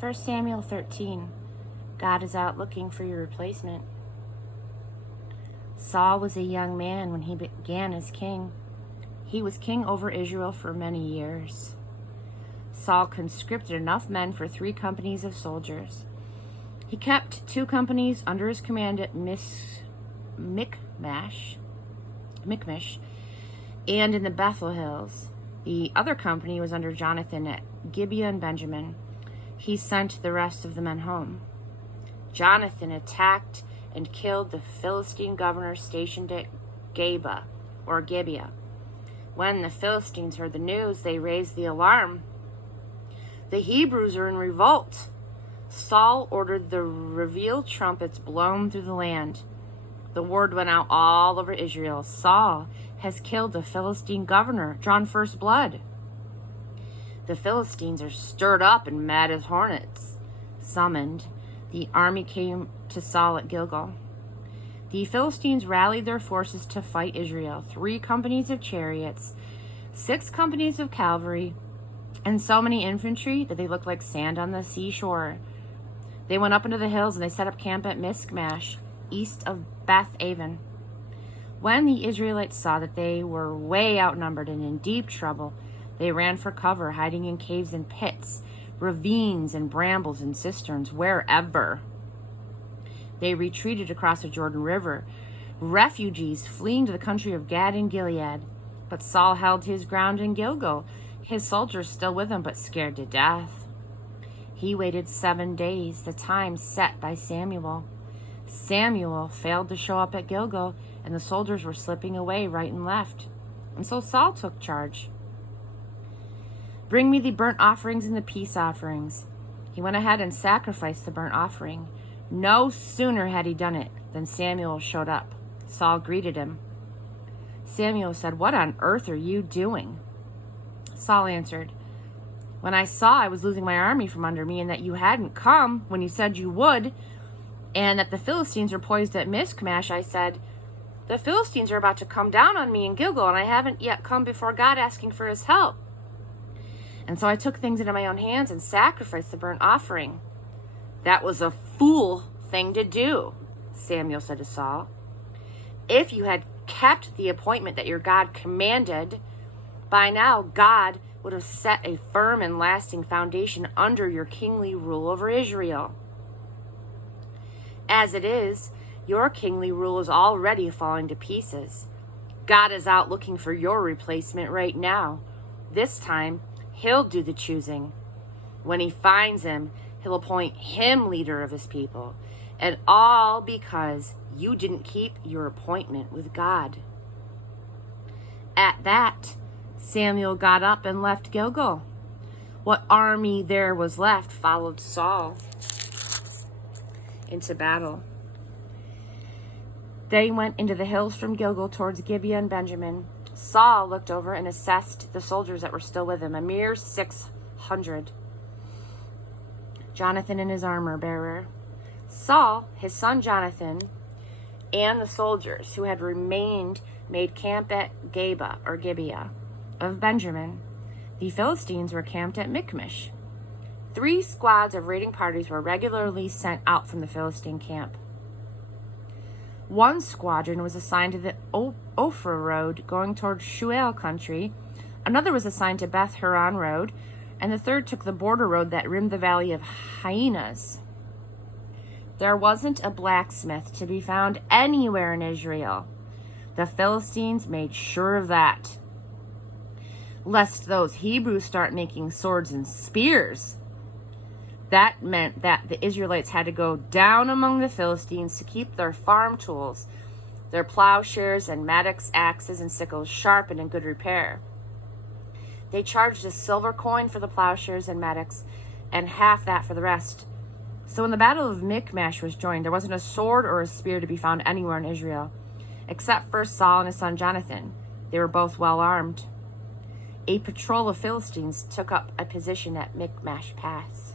1 Samuel 13. God is out looking for your replacement. Saul was a young man when he began as king. He was king over Israel for many years. Saul conscripted enough men for 3 companies of soldiers. He kept 2 companies under his command at Michmash, and in the Bethel Hills. The other company was under Jonathan at Gibeah and Benjamin. He sent the rest of the men home. Jonathan attacked and killed the Philistine governor stationed at Gibeah. When the Philistines heard the news, they raised the alarm. The Hebrews are in revolt. Saul ordered the reveille trumpets blown through the land. The word went out all over Israel. Saul has killed the Philistine governor, drawn first blood. The Philistines are stirred up and mad as hornets. Summoned, the army came to Saul at Gilgal. The Philistines rallied their forces to fight Israel, 3 companies of chariots, 6 companies of cavalry, and so many infantry that they looked like sand on the seashore. They went up into the hills and they set up camp at Michmash, east of Beth Aven. When the Israelites saw that they were way outnumbered and in deep trouble, they ran for cover, hiding in caves and pits, ravines and brambles and cisterns, wherever. They retreated across the Jordan River, refugees fleeing to the country of Gad and Gilead. But Saul held his ground in Gilgal, his soldiers still with him, but scared to death. He waited 7 days, the time set by Samuel. Samuel failed to show up at Gilgal, and the soldiers were slipping away right and left. And so Saul took charge. Bring me the burnt offerings and the peace offerings. He went ahead and sacrificed the burnt offering. No sooner had he done it than Samuel showed up. Saul greeted him. Samuel said, "What on earth are you doing?" Saul answered, "When I saw I was losing my army from under me and that you hadn't come when you said you would, and that the Philistines were poised at Michmash, I said, the Philistines are about to come down on me in Gilgal, and I haven't yet come before God asking for his help. And so I took things into my own hands and sacrificed the burnt offering." "That was a fool thing to do," Samuel said to Saul. "If you had kept the appointment that your God commanded, by now God would have set a firm and lasting foundation under your kingly rule over Israel. As it is, your kingly rule is already falling to pieces. God is out looking for your replacement right now. This time, he'll do the choosing. When he finds him, he'll appoint him leader of his people. And all because you didn't keep your appointment with God." At that, Samuel got up and left Gilgal. What army there was left followed Saul into battle. They went into the hills from Gilgal towards Gibeah and Benjamin. Saul looked over and assessed the soldiers that were still with him, a mere 600. Jonathan and his armor bearer. Saul, his son Jonathan, and the soldiers who had remained made camp at Gibeah of Benjamin. The Philistines were camped at Michmash. 3 squads of raiding parties were regularly sent out from the Philistine camp. One squadron was assigned to the Ophrah road going toward Shual country. Another was assigned to Beth Horon road, and the third took the border road that rimmed the valley of Hyenas. There wasn't a blacksmith to be found anywhere in Israel. The Philistines made sure of that, lest those Hebrews start making swords and spears. That meant that the Israelites had to go down among the Philistines to keep their farm tools, their plowshares and mattocks, axes, and sickles sharp and in good repair. They charged a silver coin for the plowshares and mattocks, and half that for the rest. So when the battle of Michmash was joined, there wasn't a sword or a spear to be found anywhere in Israel, except for Saul and his son Jonathan. They were both well armed. A patrol of Philistines took up a position at Michmash Pass.